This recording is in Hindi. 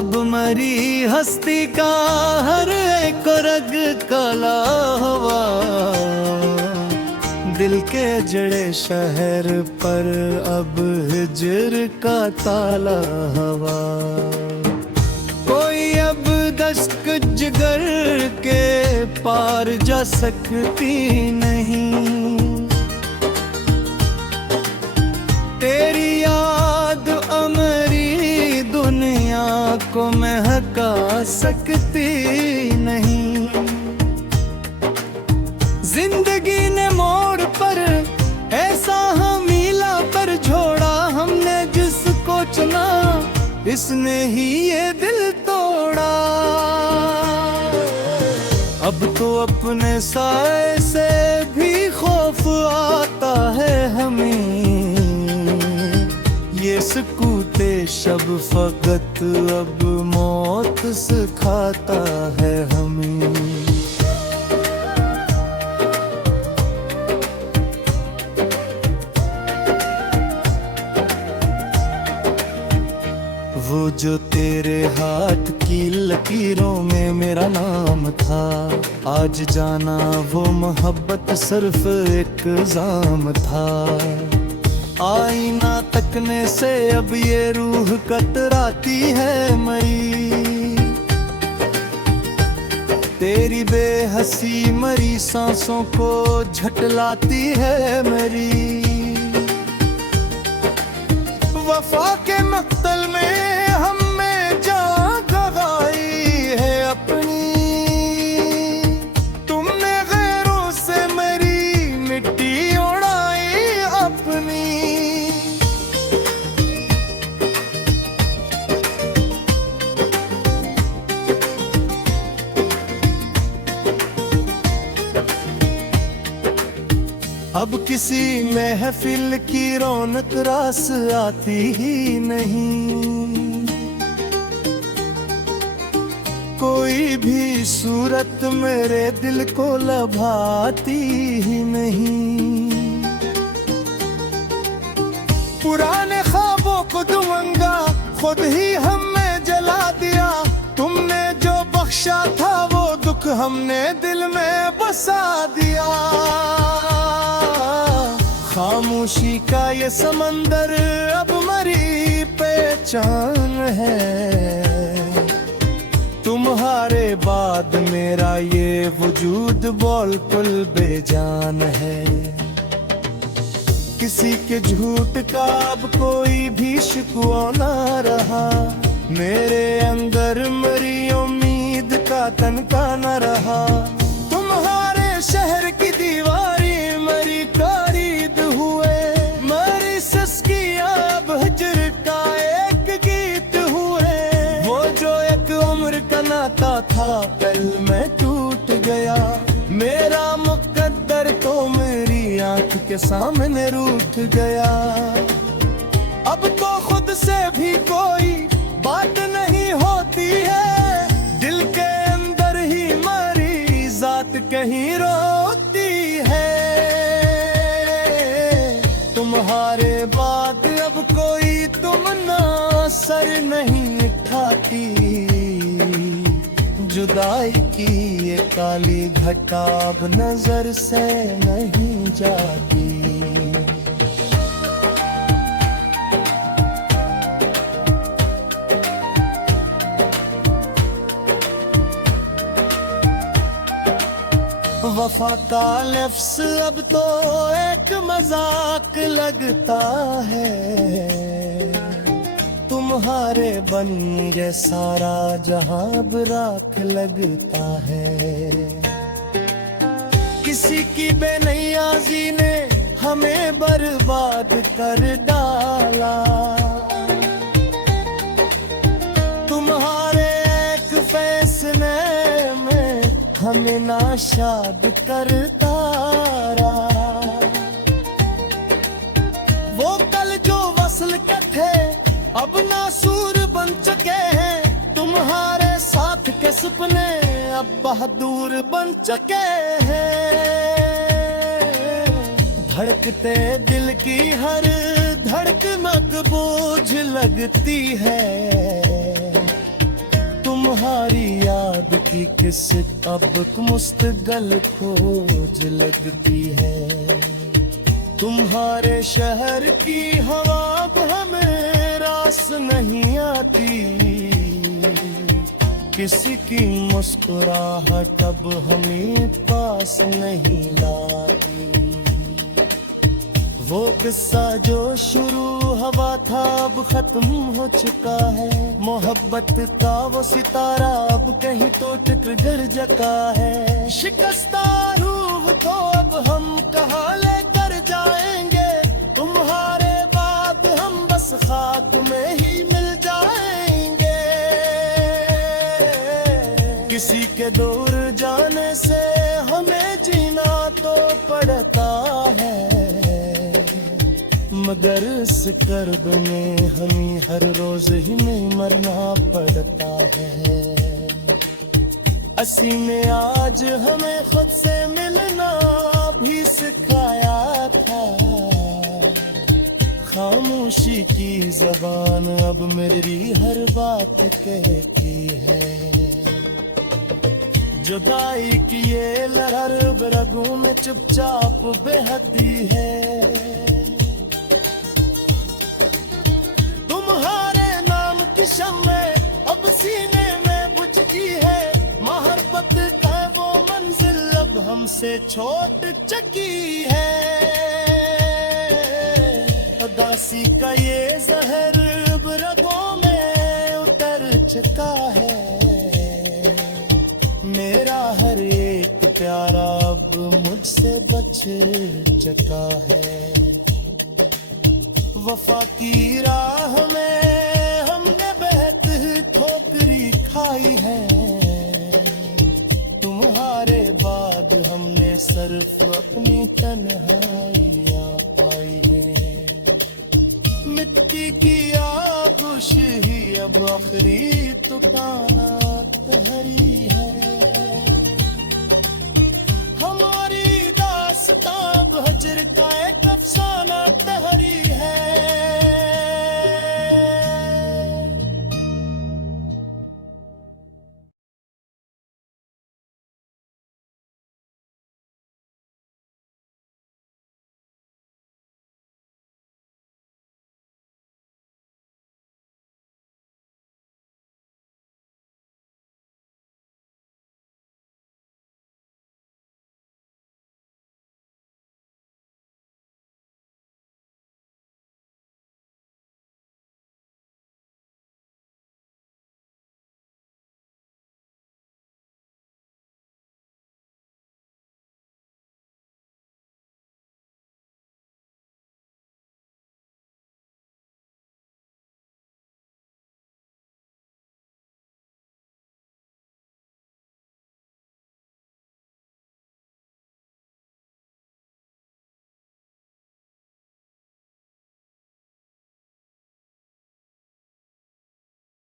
अब मरी हस्ती का हर एक रग काला हुआ, दिल के जड़े शहर पर अब हिजर का ताला हवा। कोई अब दस्तक जिगर के पार जा सकती नहीं, तेरी याद अमरी दुनिया को महका सकती नहीं। जिंदगी ने मोड़ पर ऐसा हमीला पर छोड़ा, हमने जिसको चुना इसने ही ये दिल तोड़ा। अब तो अपने साए से भी खौफ आता है हमें, ये सकूते शब फकत अब मौत सिखाता है हमें। वो जो तेरे हाथ की लकीरों में मेरा नाम था, आज जाना वो मोहब्बत सिर्फ एक जाम था। आईना तकने से अब ये रूह कतराती है मरी, तेरी बेहसी मरी सांसों को झटलाती है मेरी। वफा के मक्तल में हमें जान गवाई है अपनी, तुमने गैरों से मेरी मिट्टी उड़ाई अपनी। अब किसी महफिल की रौनक रास आती ही नहीं, कोई भी सूरत मेरे दिल को लभाती ही नहीं। पुराने ख्वाबों को दुमंगा खुद ही हमें जला दिया, तुमने जो बख्शा था वो दुख हमने दिल में बसा दिया। खामोशी का ये समंदर अब मरी पहचान है, तुम्हारे बाद मेरा ये वजूद बिल्कुल बेजान है। किसी के झूठ का अब कोई भी शिकवा ना रहा, मेरे अंदर मरी उम्मीद का तनका न रहा। तुम्हारे शहर की दीवारी मरी कारीद हुए, मरी सस्कियां अब हिजर का एक गीत हुए। वो जो एक उम्र का नाता था कल में टूट गया, मेरा मुकद्दर तो मेरी आंख के सामने रूठ गया। अब तो खुद से भी कोई बात नहीं होती है, दिल के अंदर ही मरी जात कहीं रोती है। तुम्हारे बाद अब कोई तुम ना सर नहीं उठाती, जुदाई की ये काली घटा अब नजर से नहीं जाती। वफा का लफ्ज़ अब तो एक मजाक लगता है, तुम्हारे बन ये सारा जहां अब राख लगता है। किसी की बेनियाज़ी ने हमें बर्बाद कर डाला, तुम्हारे एक फैसले में हमें नाशाद करता रहा। वो कल जो वसल के थे अब नासूर बन चुके हैं, तुम्हारे साथ के सपने अब बहादुर बन चुके हैं। धड़कते दिल की हर धड़कन बोझ लगती है, तुम्हारी याद की किस अब मुस्तगल खोज लगती है। तुम्हारे शहर की हवा अब हमें रास नहीं आती, किसी की मुस्कुराहट अब हमें पास नहीं लाती। वो किस्सा जो शुरू हुआ था अब खत्म हो चुका है, मोहब्बत का वो सितारा अब कहीं तो टूट जका है। शिकस्ता रूह तो अब हम कहाँ लेकर जाएंगे, तुम्हारे बाद हम बस खाक में ही मिल जाएंगे। किसी के दूर जाने से हमें जीना तो पड़ता है, मगर इस कर्ब में हमें हर रोज ही में मरना पड़ता है। असी में आज हमें खुद से मिलना भी सिखाया था, खामोशी की जबान अब मेरी हर बात कहती है। जुदाई की ये लहर रगों में चुपचाप बहती है, तुम्हारे नाम की शम्मे अब सीने में बुझती है। मोहब्बत का वो मंजिल अब हमसे छोट चकी है, उदासी का ये जहर अब रगों में उतर चुका है। मेरा हर एक प्यारा अब मुझसे बच चुका है। वफा की राह में हमने बेहद ठोकरी खाई है, तुम्हारे बाद हमने सिर्फ अपनी तन्हाइयाँ पाई है। मिट्टी की आगोश ही अब आखिरी तुकाना हरी है।